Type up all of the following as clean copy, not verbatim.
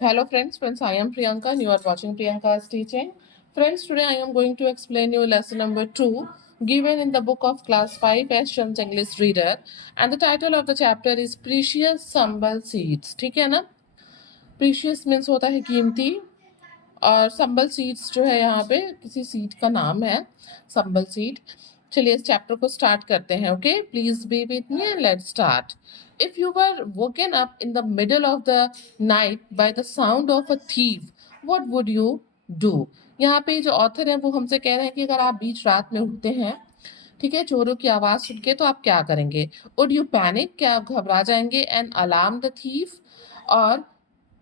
Hello friends, I am Priyanka and you are watching Priyanka's teaching. Friends, today I am going to explain you lesson number 2 given in the book of class 5 as Chand English reader, and the title of the chapter is Precious Sambal Seeds. ठीक है ना? Precious means होता है कीमती, और संबल seeds जो है यहाँ पे किसी सीड का नाम है, संबल सीड। चलिए इस चैप्टर को स्टार्ट करते हैं। Okay, please be with me and let's start. If you were woken up in the middle of the night by the sound of a thief, what would you do? यहाँ पे जो author है वो हमसे कह रहे हैं कि अगर आप बीच रात में उठते हैं, ठीक है, चोरों की आवाज सुन के, तो आप क्या करेंगे? वुड यू पैनिक, क्या आप घबरा जाएंगे? एंड अलार्म द थीफ, और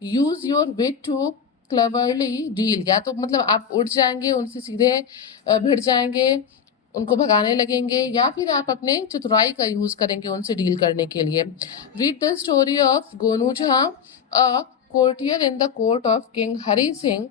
use your wit to cleverly deal, या तो मतलब आप उठ जाएंगे, उनसे सीधे भिड़ जाएंगे, उनको भगाने लगेंगे, या फिर आप अपने चतुराई का यूज करेंगे उनसे डील करने के लिए। Read the story of Gonu Jha, a courtier in the court of King Hari Singh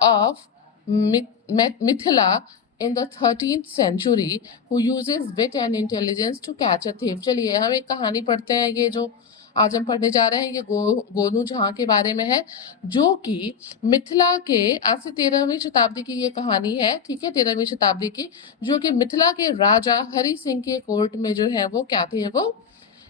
of Mithila in the 13th century, who uses wit and intelligence to catch a thief। चलिए हम एक कहानी पढ़ते हैं। ये जो आज हम पढ़ने जा रहे हैं ये गोनू झा के बारे में है, जो कि मिथिला के, आज से 13वीं शताब्दी की ये कहानी है, ठीक है, 13वीं शताब्दी की, जो कि मिथिला के राजा हरि सिंह के कोर्ट में जो है वो क्या थे, वो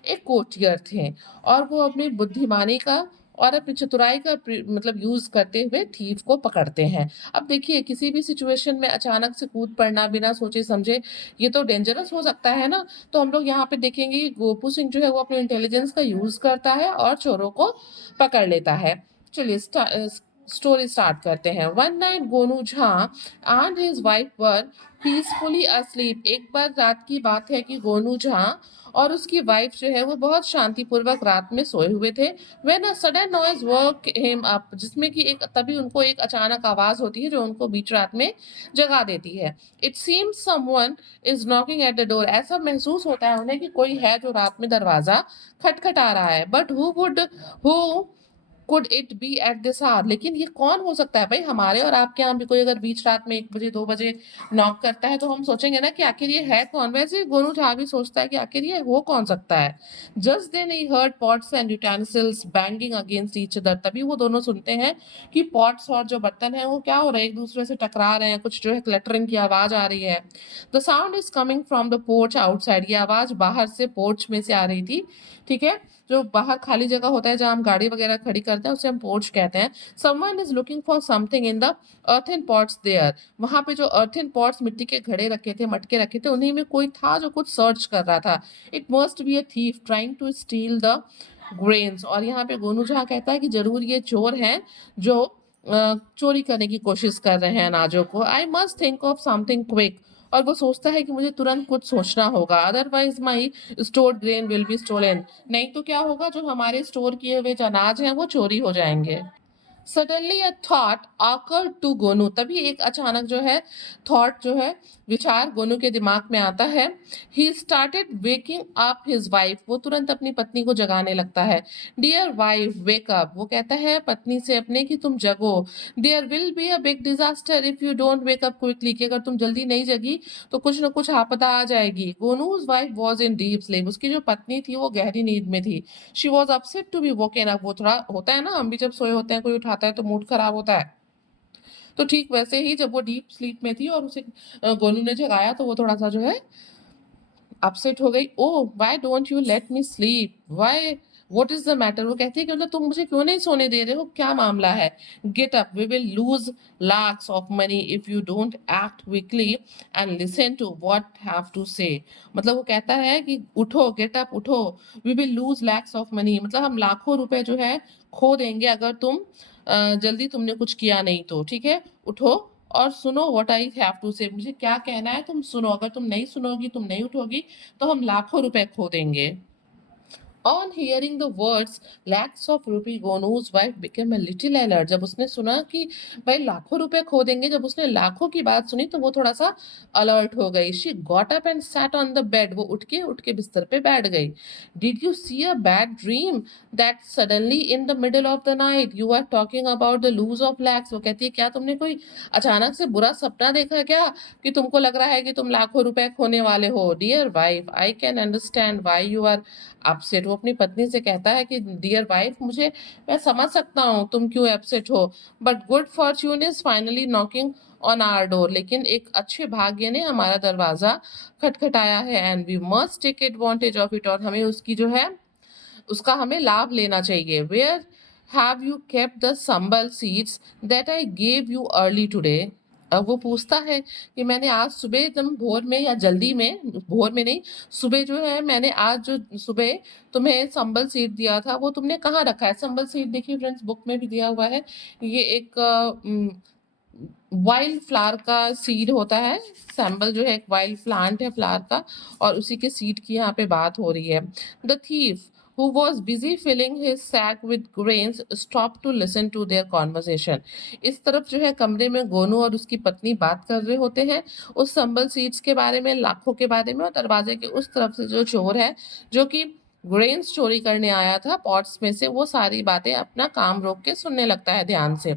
एक कोर्टियर थे, और वो अपनी बुद्धिमानी का और अपनी चतुराई का मतलब यूज करते हुए थीफ को पकड़ते हैं। अब देखिए, किसी भी सिचुएशन में अचानक से कूद पड़ना बिना सोचे समझे, ये तो डेंजरस हो सकता है ना। तो हम लोग यहाँ पे देखेंगे कि गोपू सिंह जो है वो अपने इंटेलिजेंस का यूज करता है और चोरों को पकड़ लेता है। चलिए स्टोरी स्टार्ट करते हैं। One night Gonu Jha and his wife were peacefully asleep. एक बार रात की बात है कि गोनू झा और उसकी वाइफ जो है वो बहुत शांतिपूर्वक रात में सोए हुए थे। When a sudden noise woke him up, जिसमें कि एक तभी उनको एक अचानक आवाज होती है जो उनको बीच रात में जगा देती है। It seems someone is knocking at the door. ऐसा महसूस होता है उन्हें कि कोई है जो रात में दरवाजा खटखटा रहा है। But who could it be at this hour, लेकिन ये कौन हो सकता है भाई? हमारे और आपके यहाँ भी कोई अगर बीच रात में 1 बजे 2 बजे नॉक करता है तो हम सोचेंगे ना कि आखिर ये है कौन। वैसे गोनू झा भी सोचता है कि आखिर ये हो कौन सकता है। Just then he heard pots and utensils banging against each other. तभी वो दोनों सुनते हैं कि पॉट्स और जो बर्तन है वो क्या हो रहे हैं, एक दूसरे से टकरा रहे हैं, कुछ जो है क्लटरिंग की आवाज आ रही है। The sound is coming from the porch outside. ये आवाज बाहर से पोर्च में से आ रही थी, ठीक है, जो बाहर खाली जगह होता है जहां हम गाड़ी वगैरह खड़ी करते हैं उसे हम पोर्च कहते हैं। Someone is looking for something in the earthen pots there. वहां पे जो अर्थन पॉट्स मिट्टी के घड़े रखे थे, मटके रखे थे, उन्हीं में कोई था जो कुछ सर्च कर रहा था। It must be a thief trying to steal the grains. और यहाँ पे गोनू झा कहता है कि जरूर ये चोर हैं जो चोरी करने की कोशिश कर रहे हैं अनाजों को। I must think of something quick. और वो सोचता है कि मुझे तुरंत कुछ सोचना होगा, otherwise my stored grain will be stolen. नहीं तो क्या होगा, जो हमारे स्टोर किए हुए जो अनाज हैं वो चोरी हो जाएंगे। Suddenly a thought occurred to Gonu. तभी एक अचानक जो है थॉट जो है विचार गोनू के दिमाग में आता है। He started waking up his wife. वो तुरंत अपनी पत्नी को जगाने लगता है। Dear wife wake up. वो कहता है पत्नी से अपने कि तुम जगो। There will be a big disaster if you don't wake up quickly. कि अगर तुम जल्दी नहीं जगी तो कुछ न कुछ आपदा आ जाएगी। Gonu's wife was in deep sleep. उसकी जो पत्नी थी वो गहरी नींद में थी। She was upset to be woken up. वो थोड़ा होता है ना, हम भी जब सोए होते हैं कोई उठाता है तो मूड खराब होता है। तो ठीक वैसे ही जब वो डीप स्लीप में थी और उसे गोनू ने जगाया तो वो थोड़ा सा जो है अपसेट हो गई। Oh why don't you let me sleep, why what is the matter. वो कहती है कि मतलब तुम मुझे क्यों नहीं सोने दे रहे हो, क्या मामला है? Get up, we will lose lakhs of money if you don't act quickly and listen to what have to say. मतलब वो कहता है कि उठो, गेट अप, उठो, we will lose lakhs of money, मतलब हम लाखों रुपए जो है खो देंगे अगर तुम जल्दी तुमने कुछ किया नहीं तो, ठीक है, उठो और सुनो व्हाट आई हैव टू से। मुझे क्या कहना है तुम सुनो, अगर तुम नहीं सुनोगी, तुम नहीं उठोगी तो हम लाखों रुपए खो देंगे। On hearing the words lakhs of rupee, Gonu's wife became a little alert। जब उसने सुना कि भाई लाखों रुपए खो देंगे, जब उसने लाखों की बात सुनी तो वो थोड़ा सा अलर्ट हो गई। She got up and sat on the bed। वो उठ के बिस्तर पे बैठ गई। Did you see a bad dream that suddenly in the middle of the night you are talking about the lose of lakhs। वो कहती है क्या तुमने कोई अचानक से बुरा सपना देखा क्या कि तुमको लग रहा है कि तुम लाखों रुपए खोने वाले हो? Dear wife, I can understand why you are upset. वो वो अपनी पत्नी से कहता है कि डियर वाइफ, मैं समझ सकता हूँ तुम क्यों अपसेट हो, but good fortune is finally knocking on our door. लेकिन एक अच्छे भाग्य ने हमारा दरवाजा खटखटाया है and we must take advantage of it, और हमें उसकी जो है उसका हमें लाभ लेना चाहिए। Where have you kept the sambal seeds that I gave you early today. अब वो पूछता है कि मैंने आज सुबह एकदम भोर में या जल्दी में, भोर में नहीं, सुबह जो है मैंने आज जो सुबह तुम्हें संबल सीड दिया था वो तुमने कहाँ रखा है। संबल सीड देखिए फ्रेंड्स, बुक में भी दिया हुआ है। ये एक वाइल्ड फ्लावर का सीड होता है। सैम्बल जो है एक वाइल्ड प्लांट है फ्लावर का, और उसी के सीड की यहाँ पे बात हो रही है। The thief who was busy filling his sack with grains stopped to listen to their conversation। इस तरफ जो है कमरे में गोनू और उसकी पत्नी बात कर रहे होते हैं उस संबल सीड्स के बारे में, लाखों के बारे में, और दरवाजे के उस तरफ से जो चोर है जो कि ग्रेन्स चोरी करने आया था पॉट्स में से, वो सारी बातें अपना काम रोक के सुनने लगता है ध्यान से।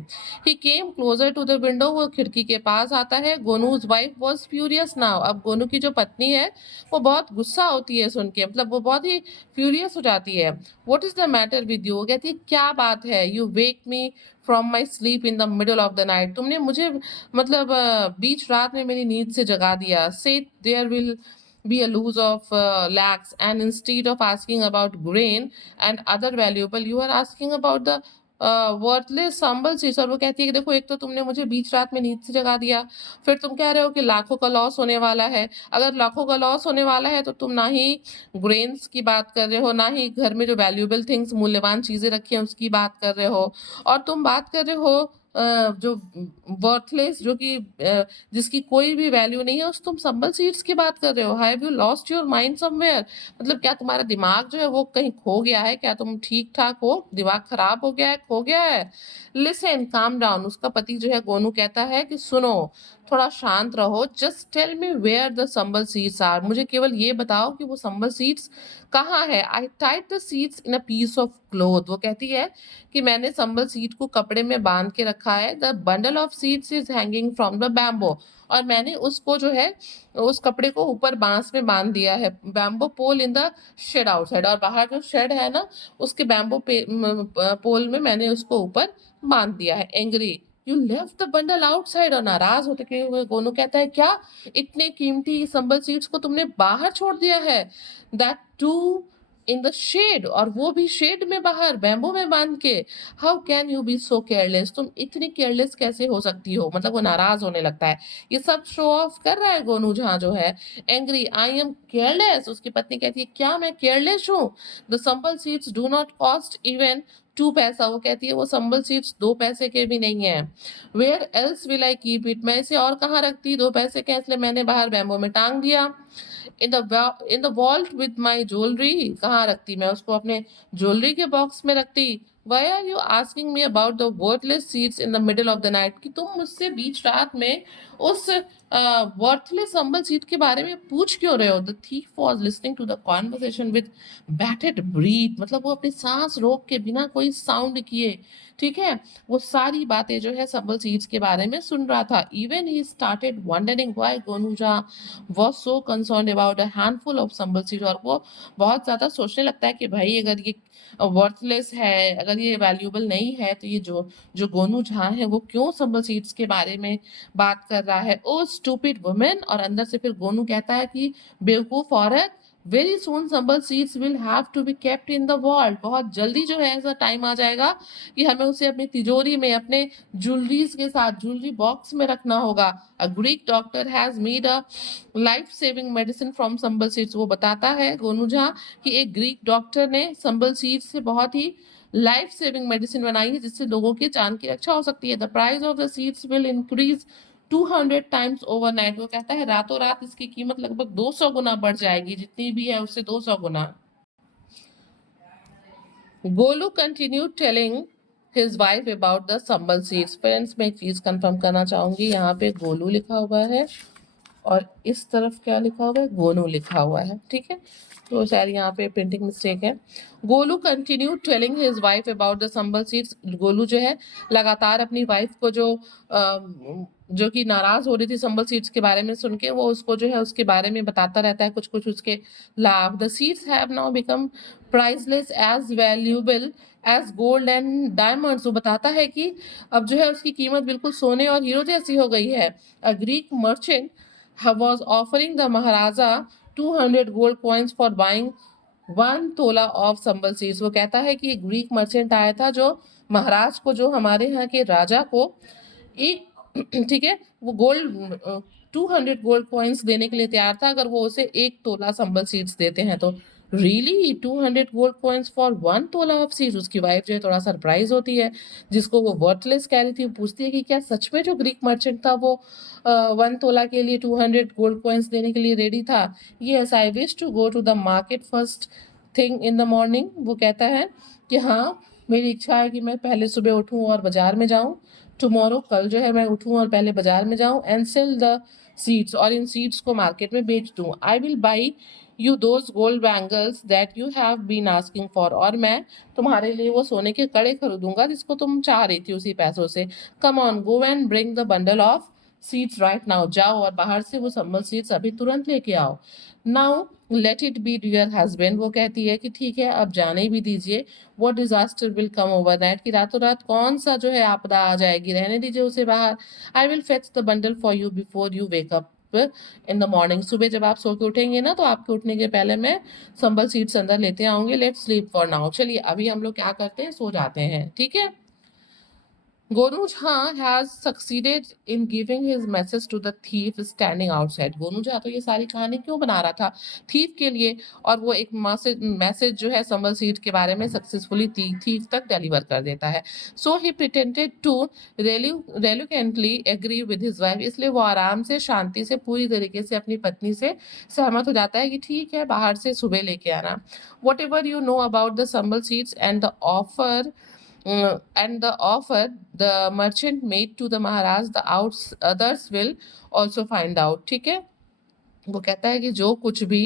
He came closer to the window, वो खिड़की के पास आता है। गोनू's wife was furious now। अब गोनू की जो पत्नी है वो बहुत गुस्सा होती है सुन के, मतलब वो बहुत ही फ्यूरियस हो जाती है। What is the matter with you? वो कहती है क्या बात है। You wake me from my sleep in the middle of the night। तुमने मुझे मतलब बीच रात में मेरी नींद से जगा दिया। Say there will be a loss of lakhs, and instead of asking about grain and other valuable, you are asking about the worthless Sambal seeds. और वो कहती है कि देखो, एक तो तुमने मुझे बीच रात में नींद से जगा दिया, फिर तुम कह रहे हो कि लाखों का लॉस होने वाला है। अगर लाखों का लॉस होने वाला है तो तुम ना ही ग्रेन्स की बात कर रहे हो, ना ही घर में जो वैल्यूएबल थिंग्स, मूल्यवान चीजें रखी हैं उसकी बात कर रहे हो, और तुम बात कर रहे हो जो वर्थलेस, जो कि जिसकी कोई भी वैल्यू नहीं है, उस तुम संबल सीड्स की बात कर रहे हो। Have you lost your mind somewhere. मतलब क्या तुम्हारा दिमाग जो है वो कहीं खो गया है? क्या तुम ठीक ठाक हो? दिमाग खराब हो गया है, खो गया है? Listen, calm down. उसका पति जो है गोनू कहता है कि सुनो, थोड़ा शांत रहो। Just tell me where the sambal seeds are. मुझे केवल ये बताओ कि वो संबल सीड्स कहाँ है। I tied the seeds in a piece of cloth. वो कहती है कि मैंने संबल सीड को कपड़े में बांध के रखा है। The bundle of seeds is hanging from the bamboo. और मैंने उसको जो है उस कपड़े को ऊपर बांस में बांध दिया है। Bamboo pole in the shed outside. और बाहर जो शेड है ना, उसके बैम्बो पोल में मैंने उसको ऊपर बांध दिया है। Angry, you left the bundle outside. और नाराज होते हुए गोनू कहता है क्या इतने कीमती संबल सीड्स को तुमने बाहर छोड़ दिया है? That too in the shed, और वो भी शेड में बाहर बैम्बो में बांध के। How can you be so careless. तुम इतनी केयरलेस कैसे हो सकती हो? मतलब वो नाराज होने लगता है। ये सब शो ऑफ कर रहा है गोनू जहाँ जो है। Angry, I am careless. उसकी पत्नी कहती है क्या मैं केयरलेस हूँ? The sambal seeds do not cost even 2 पैसा। वो कहती है वो संबल सीड्स 2 पैसे के भी नहीं है। Where else will I keep it. मैं इसे और कहाँ रखती? 2 पैसे के, इसलिए मैंने बाहर बैम्बो में टांग दिया। In the vault with my jewellery. कहाँ रखती? मैं उसको अपने ज्वेलरी के बॉक्स में रखती। Why are you asking me about the worthless seeds in the middle of the night. कि तुम मुझसे बीच रात में उस वर्थलेस संबल सीड के बारे में पूछ क्यों रहे हो? The thief was listening to the conversation with bated breath. मतलब वो अपनी सांस रोक के बिना कोई साउंड किए, ठीक है, वो सारी बातें जो है संबल सीड्स के बारे में सुन रहा था। Even he started wondering why गोनूजा was so concern about a handful of Sambal seed. और वो बहुत ज्यादा सोचने लगता है कि भाई अगर ये वर्थलेस है, अगर ये वैल्यूएबल नहीं है, तो ये जो जो गोनू झा है वो क्यों संबल सीड्स के बारे में बात कर रहा है। ओ स्टूपिड वुमेन। और अंदर से फिर गोनू कहता है कि बेवकूफ औरत, very soon sambal seeds will have to be kept in the vault. बहुत जल्दी जो है ऐसा टाइम आ जाएगा कि हमें उसे अपनी तिजोरी में, अपने ज्वेलरीज के साथ ज्वेलरी बॉक्स में रखना होगा। A Greek doctor has made a life saving medicine from Sambal seeds. वो बताता है गोनू झा कि एक ग्रीक डॉक्टर ने संबल सीड्स से बहुत ही लाइफ सेविंग मेडिसिन बनाई है जिससे लोगों की जान की रक्षा हो सकती है। The price of the seeds will increase 200 times overnight. वो कहता है रातों रात इसकी कीमत लगभग 200 गुना बढ़ जाएगी, जितनी भी है उससे 200 गुना। Golu continue telling his wife about the sambal seeds. Friends, मैं एक चीज कंफर्म करना चाहूंगी, यहाँ पे गोलू लिखा हुआ है और इस तरफ क्या लिखा हुआ है? गोनू लिखा हुआ है, ठीक है, तो शायद यहाँ पे प्रिंटिंग मिस्टेक है। Golu continue telling his wife about the sambal seeds. Golu जो है लगातार अपनी वाइफ को जो जो कि नाराज हो रही थी संबल सीड्स के बारे में सुन के, वो उसको जो है उसके बारे में बताता रहता है कुछ-कुछ उसके लाभ। The seeds have now become priceless as valuable as gold and diamonds. वो बताता है कि अब जो है उसकी कीमत बिल्कुल सोने और हीरो जैसी हो गई है। A Greek merchant was offering the Maharaja 200 gold coins for buying 1 तोला ऑफ संबल सीड्स। वो कहता है कि एक ग्रीक मर्चेंट आया था जो महाराज को, जो हमारे यहाँ के राजा को एक ठीक है, वो गोल्ड 200 गोल्ड कॉइन्स देने के लिए तैयार था अगर वो उसे 1 तोला संबल सीड्स देते हैं तो। रियली 200 गोल्ड कॉइन्स फॉर 1 तोला ऑफ सीड्स। उसकी वाइफ जो है थोड़ा सरप्राइज होती है, जिसको वो वर्थलेस कह रही थी। वो पूछती है कि क्या सच में जो ग्रीक मर्चेंट था वो 1 तोला के लिए 200 गोल्ड कॉइन्स देने के लिए रेडी था? Yes, I wish to go to the market first thing in the morning. वो कहता है कि हाँ, मेरी इच्छा है कि मैं पहले सुबह उठूं और बाजार में जाऊं। टुमारो, कल जो है मैं उठूं और पहले बाजार में जाऊं एंड सेल द सीड्स, और इन सीड्स को मार्केट में बेच दूं। I will buy you those gold bangles that you have been asking for, और मैं तुम्हारे लिए वो सोने के कड़े खरीदूंगा जिसको तुम चाह रही थी उसी पैसों से। Come on, go and bring the bundle of seeds right now. जाओ और बाहर से वो संबल सीड्स अभी तुरंत लेके आओ। Now let it be dear husband. वो कहती है कि ठीक है, अब जाने भी दीजिए। What disaster will come overnight, कि रातों रात कौन सा जो है आपदा आ जाएगी, रहने दीजिए उसे बाहर। I will fetch the bundle for you before you wake up in the morning. सुबह जब आप सो के उठेंगे ना, तो आपके उठने के पहले मैं संबल सीड्स अंदर लेते आऊंगी। Let sleep for now. चलिए अभी हम लोग क्या करते हैं, सो जाते हैं, ठीक है। Gonu Jha has succeeded in giving his message to the thief standing outside। Gonu Jha तो ये सारी कहानी क्यों बना रहा था? थीफ के लिए, और वो एक मैसेज जो है संबल सीड के बारे में सक्सेसफुली थीफ तक डिलीवर कर देता है। So he pretended to reluctantly agree with his wife। इसलिए वो आराम से, शांति से, पूरी तरीके से अपनी पत्नी से सहमत हो जाता है कि ठीक है, बाहर से सुबह लेके आना। What ever you know about the sambal seeds and the offer the merchant made to the Maharaj, the others will also find out। ठीक है, वो कहता है कि जो कुछ भी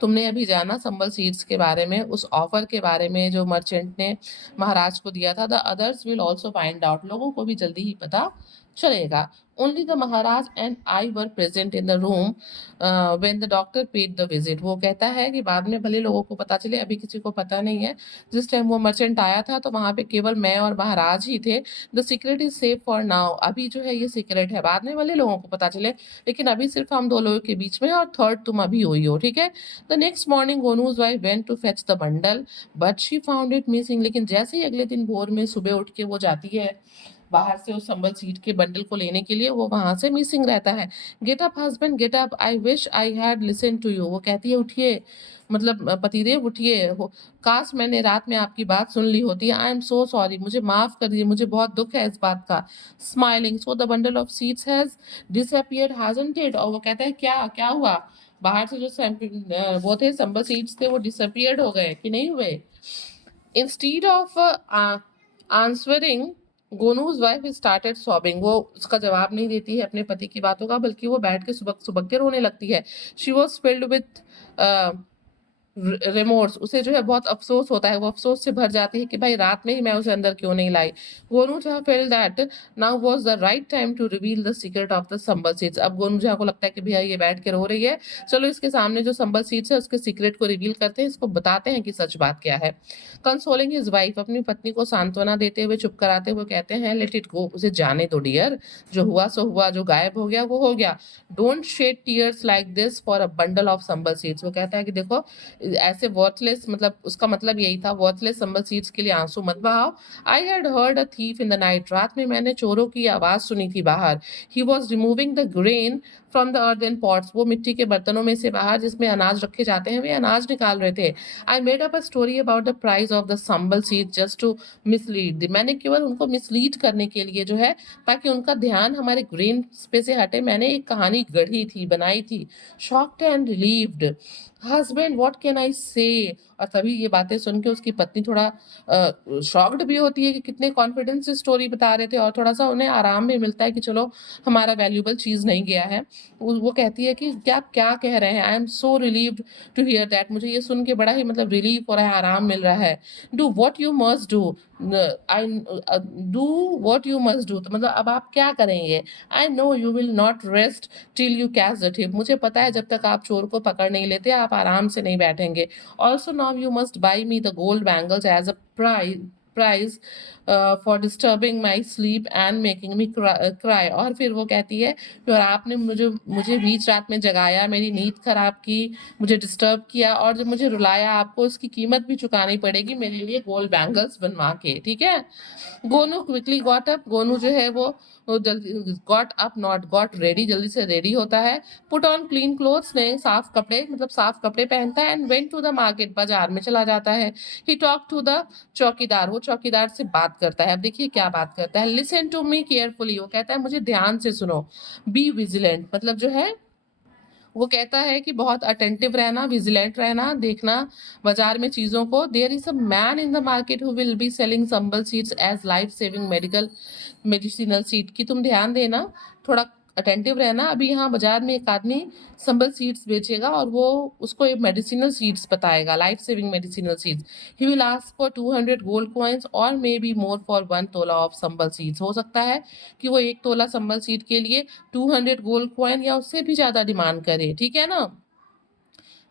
तुमने अभी जाना संबल सीड्स के बारे में, उस ऑफर के बारे में जो मर्चेंट ने महाराज को दिया था, the others will also find out, लोगों को भी जल्दी ही पता चलेगा। Only the Maharaj and I were present in the room when the doctor paid the visit. वो कहता है कि बाद में भले लोगों को पता चले, अभी किसी को पता नहीं है। जिस टाइम वो मर्चेंट आया था तो वहां पे केवल मैं और महाराज ही थे। The secret is safe for now. अभी जो है ये सीक्रेट है, बाद में भले लोगों को पता चले, लेकिन अभी सिर्फ हम दो लोगों के बीच में, और थर्ड तुम अभी हुई हो, ठीक है। The next morning Gonu's wife went to fetch the bundle but she found it missing. लेकिन जैसे ही अगले दिन भोर में सुबह उठ के वो जाती है बाहर से उस संबल सीड के बंडल को लेने के लिए, वो वहां से मिसिंग रहता है। Get up husband get up, I wish I had listen to you. वो कहती है उठिए, मतलब पतिदेव उठिए, काश मैंने रात में आपकी बात सुन ली होती। आई एम सो सॉरी, मुझे माफ कर दीजिए, मुझे बहुत दुख है इस बात का। Smiling, so the bundle of seeds has disappeared hasn't it. और वो कहता है क्या क्या हुआ, बाहर से जो वो थे संबल सीड्स थे, वो डिसअपियर्ड हो गए कि नहीं हुए? Instead of answering Gonu's wife started sobbing. वो उसका जवाब नहीं देती है अपने पति की बातों का, बल्कि वो बैठ के सुबह सुबह के रोने लगती है। She was filled with remorse. उसे जो है बहुत अफसोस होता है, वो अफसोस से भर जाती है कि भाई रात में ही मैं उसे अंदर क्यों नहीं लाई। Gonu Jha felt that now was the right time to reveal the secret of the sambal seeds. अब गोनू झा को लगता है कि भैया ये बैठ के रो रही है, चलो इसके सामने जो संबल सीड्स है उसके सीक्रेट को रिवील करते हैं, इसको बताते हैं कि सच बात क्या है। कंसोलिंग हिज वाइफ, अपनी पत्नी को सांत्वना देते हुए, चुप कराते हुए कहते हैं, लेट इट गो, उसे जाने दो डियर, जो हुआ सो हुआ, जो गायब हो गया वो हो गया। Don't shed tears like this for a bundle of sambal seeds. वो कहता है कि देखो, ऐसे वर्थलेस, मतलब उसका मतलब यही था, वर्थलेस संबल सीड्स के लिए आंसू मत बहाओ। I had heard a thief in the night, रात में मैंने चोरों की आवाज सुनी थी बाहर। He was removing the grain from the earthen pots, वो मिट्टी के बर्तनों में से बाहर जिसमें अनाज रखे जाते हैं, वे अनाज निकाल रहे थे। I made up a story about the price of the sambal seed just to mislead, मैंने केवल उनको मिसलीड करने के लिए जो है, ताकि उनका ध्यान हमारे ग्रेन पे से हटे, मैंने एक कहानी गढ़ी थी, बनाई थी। Shocked and relieved husband, what can I से। और तभी ये बातें सुन के उसकी पत्नी थोड़ा शॉक्ड भी होती है कि कितने कॉन्फिडेंस से स्टोरी बता रहे थे, और थोड़ा-सा उन्हें आराम भी मिलता है कि चलो हमारा वैल्यूएबल चीज़ नहीं गया है। वो कहती है कि क्या आप क्या कह रहे हैं? I am so relieved to hear that, मुझे ये सुन के बड़ा ही मतलब रिलीफ हो रहा है, आराम मिल रहा है। Do what you must do, I do what you must do, तो मतलब अब आप क्या करेंगे? I know you will not rest till you catch the thief, मुझे पता है जब तक आप चोर को पकड़ नहीं लेते आप आराम से नहीं बैठेंगे। Also now you must buy me the gold bangles as a prize for disturbing my sleep and making me cry. और फिर वो कहती है कि और आपने मुझे मुझे बीच रात में जगाया, मेरी नींद खराब की, मुझे डिस्टर्ब किया, और जब मुझे रुलाया आपको उसकी कीमत भी चुकानी पड़ेगी मेरे लिए गोल्ड बैंगल्स बनवा के, ठीक है? Gonu quickly got up, Gonu जो है वो जल्दी got up not got ready, जल्दी से रेडी होता है। पुट ऑन क्लीन क्लोथ्स, ने साफ कपड़े मतलब साफ कपड़े पहनता है। And went to the market, बाजार में चला जाता है। ही टॉक टू द चौकीदार, वो चौकीदार से बात करता है। अब देखिए क्या बात करता है। लिसन टू मी केयरफुली, वो कहता है मुझे ध्यान से सुनो। बी विजिलेंट, मतलब जो है वो कहता है कि बहुत अटेंटिव रहना, विजिलेंट रहना, देखना बाजार में चीज़ों को। There is a man in the market who will be selling sambal seeds as life saving medicinal seed, की तुम ध्यान देना, थोड़ा अटेंटिव रहना। अभी यहाँ बाजार में एक आदमी संबल सीड्स बेचेगा और वो उसको एक मेडिसिनल सीड्स बताएगा, life saving medicinal seeds. He will ask for 200 gold coins और मे बी मोर फॉर 1 तोला ऑफ संबल सीड्स, हो सकता है कि वो 1 तोला संबल सीड के लिए 200 गोल्ड कॉइन या उससे भी ज्यादा डिमांड करे, ठीक है ना?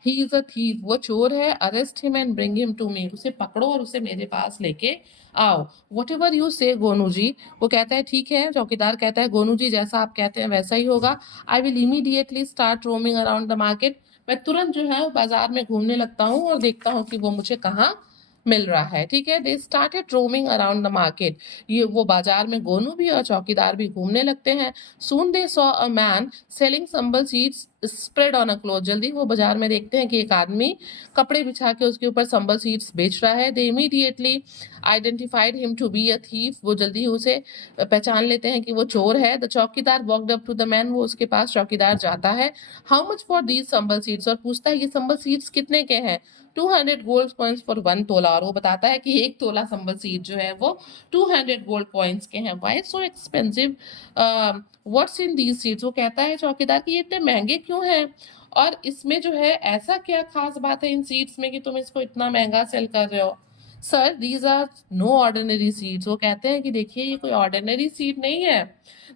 ही इज अ थीफ, वो चोर है। Arrest him and bring him to me, उसे पकड़ो और उसे मेरे पास लेके आओ। वट एवर यू से गोनू जी, वो कहता है ठीक है, चौकीदार कहता है गोनू जी जैसा आप कहते हैं वैसा ही होगा। I will immediately start roaming around the market, मैं तुरंत जो है बाजार में घूमने लगता हूँ और देखता हूँ कि वो मुझे कहाँ मिल रहा है, ठीक है? They started roaming around the market, ये वो बाजार में गोनू भी और चौकीदार भी घूमने लगते हैं। Soon they saw a man selling sambal seeds spread on a cloth, जल्दी वो बाजार में देखते हैं कि एक आदमी कपड़े बिछा के उसके ऊपर संबल सीड्स बेच रहा है। They immediately identified him to be a thief, वो जल्दी ही उसे पहचान लेते हैं कि वो चोर है। The chowkidar walked up to the man, वो उसके पास चौकीदार जाता है। How much for these sambal seeds, और पूछता है ये संबल सीड्स कितने के हैं? 200 गोल्ड कॉइन्स फॉर 1 तोला, और वो बताता है कि 1 तोला संबल सीड जो है वो 200 गोल्ड कॉइन्स के हैं। Why so expensive, what's in these seeds, वो कहता है चौकीदार कि ये इतने महंगे क्यों हैं, और इसमें जो है ऐसा क्या खास बात है इन सीड्स में कि तुम इसको इतना महंगा सेल कर रहे हो? Sir these are no ordinary seeds, वो कहते हैं कि देखिए ये कोई ऑर्डिनरी सीड नहीं है,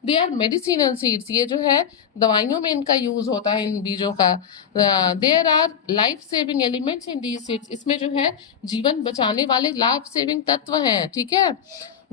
दे आर मेडिसिनल सीड्स, ये जो है दवाइयों में इनका यूज होता है इन बीजों का। There are life saving elements in these seeds, इसमें जो है जीवन बचाने वाले लाइफ सेविंग तत्व हैं, ठीक है?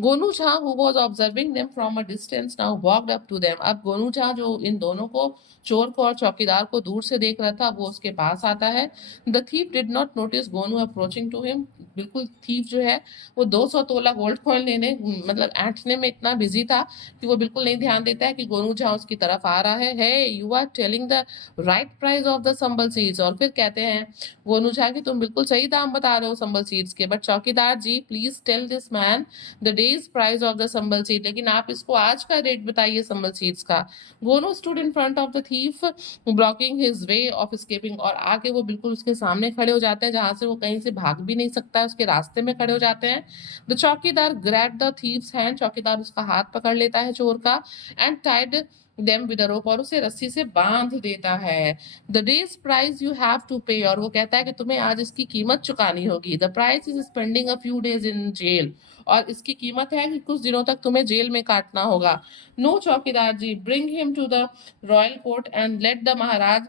Gonu Jha who was observing them from a distance now walked up to them, अब गोनू झा जो इन दोनों को, चोर को और चौकीदार को दूर से देख रहा था, वो उसके पास आता है। The thief did not notice Gonu approaching to him, बिल्कुल थीफ जो है वो 200 तोला गोल्ड कॉइन लेने मतलब ऐंठने में इतना बिजी था कि वो बिल्कुल नहीं ध्यान देता है कि गोनू झा उसकी तरफ आ रहा है। He you are telling the right price of the sambal seeds, और फिर कहते हैं गोनू झा कि तुम बिल्कुल सही दाम बता रहे हो संबल सीड्स के, but chowkidar ji please tell this man the day's price of the sambal seed, लेकिन आप इसको आज का रेट बताइए संबल सीड्स का। Gonu stood in front of the thief blocking his way of escaping, और आके वो बिल्कुल उसके सामने खड़े हो जाते हैं जहां से वो कहीं से भाग भी नहीं सकता है, उसके रास्ते में खड़े हो जाते हैं। द चौकीदार ग्रैब द थीव्स हैंड, चौकीदार उसका हाथ पकड़ लेता है चोर का। And tied them with rope, और उसे रस्सी से बांध देता है। The day's price you have to pay, और वो कहता है कि तुम्हें आज इसकी कीमत चुकानी होगी। The price is spending a few days in jail, और इसकी कीमत है कि कुछ दिनों तक तुम्हें जेल में काटना होगा। No chowkidar ji, bring him to the royal court and let the Maharaj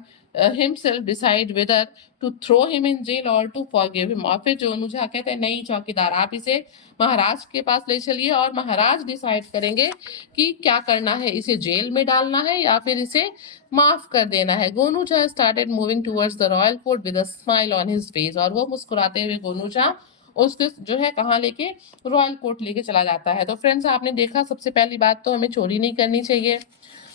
himself decide whether to throw him in jail or to forgive him, और फिर जो अनुजा कहते हैं नहीं चौकीदार आप इसे महाराज के पास ले चलिए और महाराज डिसाइड करेंगे कि क्या करना है, इसे जेल में डालना है या फिर इसे माफ कर देना है। गोनूचा started moving towards the royal court with a smile on his face, और वो मुस्कुराते हुए गोनूचा उसके जो है कहाँ लेके, रॉयल कोर्ट लेके चला जाता है। तो फ्रेंड्स आपने देखा, सबसे पहली बात तो हमें चोरी नहीं करनी चाहिए।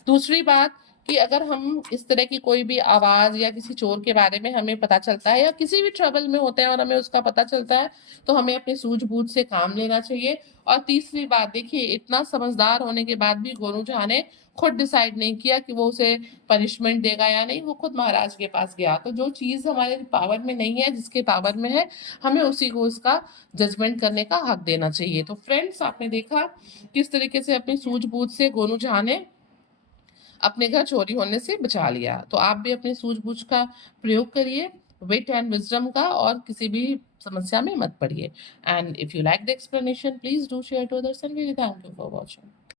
दूसरी बात कि अगर हम इस तरह की कोई भी आवाज़ या किसी चोर के बारे में हमें पता चलता है या किसी भी ट्रबल में होते हैं और हमें उसका पता चलता है, तो हमें अपनी सूझबूझ से काम लेना चाहिए। और तीसरी बात देखिए, इतना समझदार होने के बाद भी गोनू झा ने खुद डिसाइड नहीं किया कि वो उसे पनिशमेंट देगा या नहीं, वो खुद महाराज के पास गया। तो जो चीज़ हमारे पावर में नहीं है, जिसके पावर में है, हमें उसी को उसका जजमेंट करने का हक देना चाहिए। तो फ्रेंड्स, आपने देखा किस तरीके से अपनी सूझबूझ से गोनू झा ने अपने घर चोरी होने से बचा लिया। तो आप भी अपनी सूझबूझ का प्रयोग करिए, विट एंड विज़डम का, और किसी भी समस्या में मत पड़िए। And if you like the explanation, please do share to others, and really thank you for watching.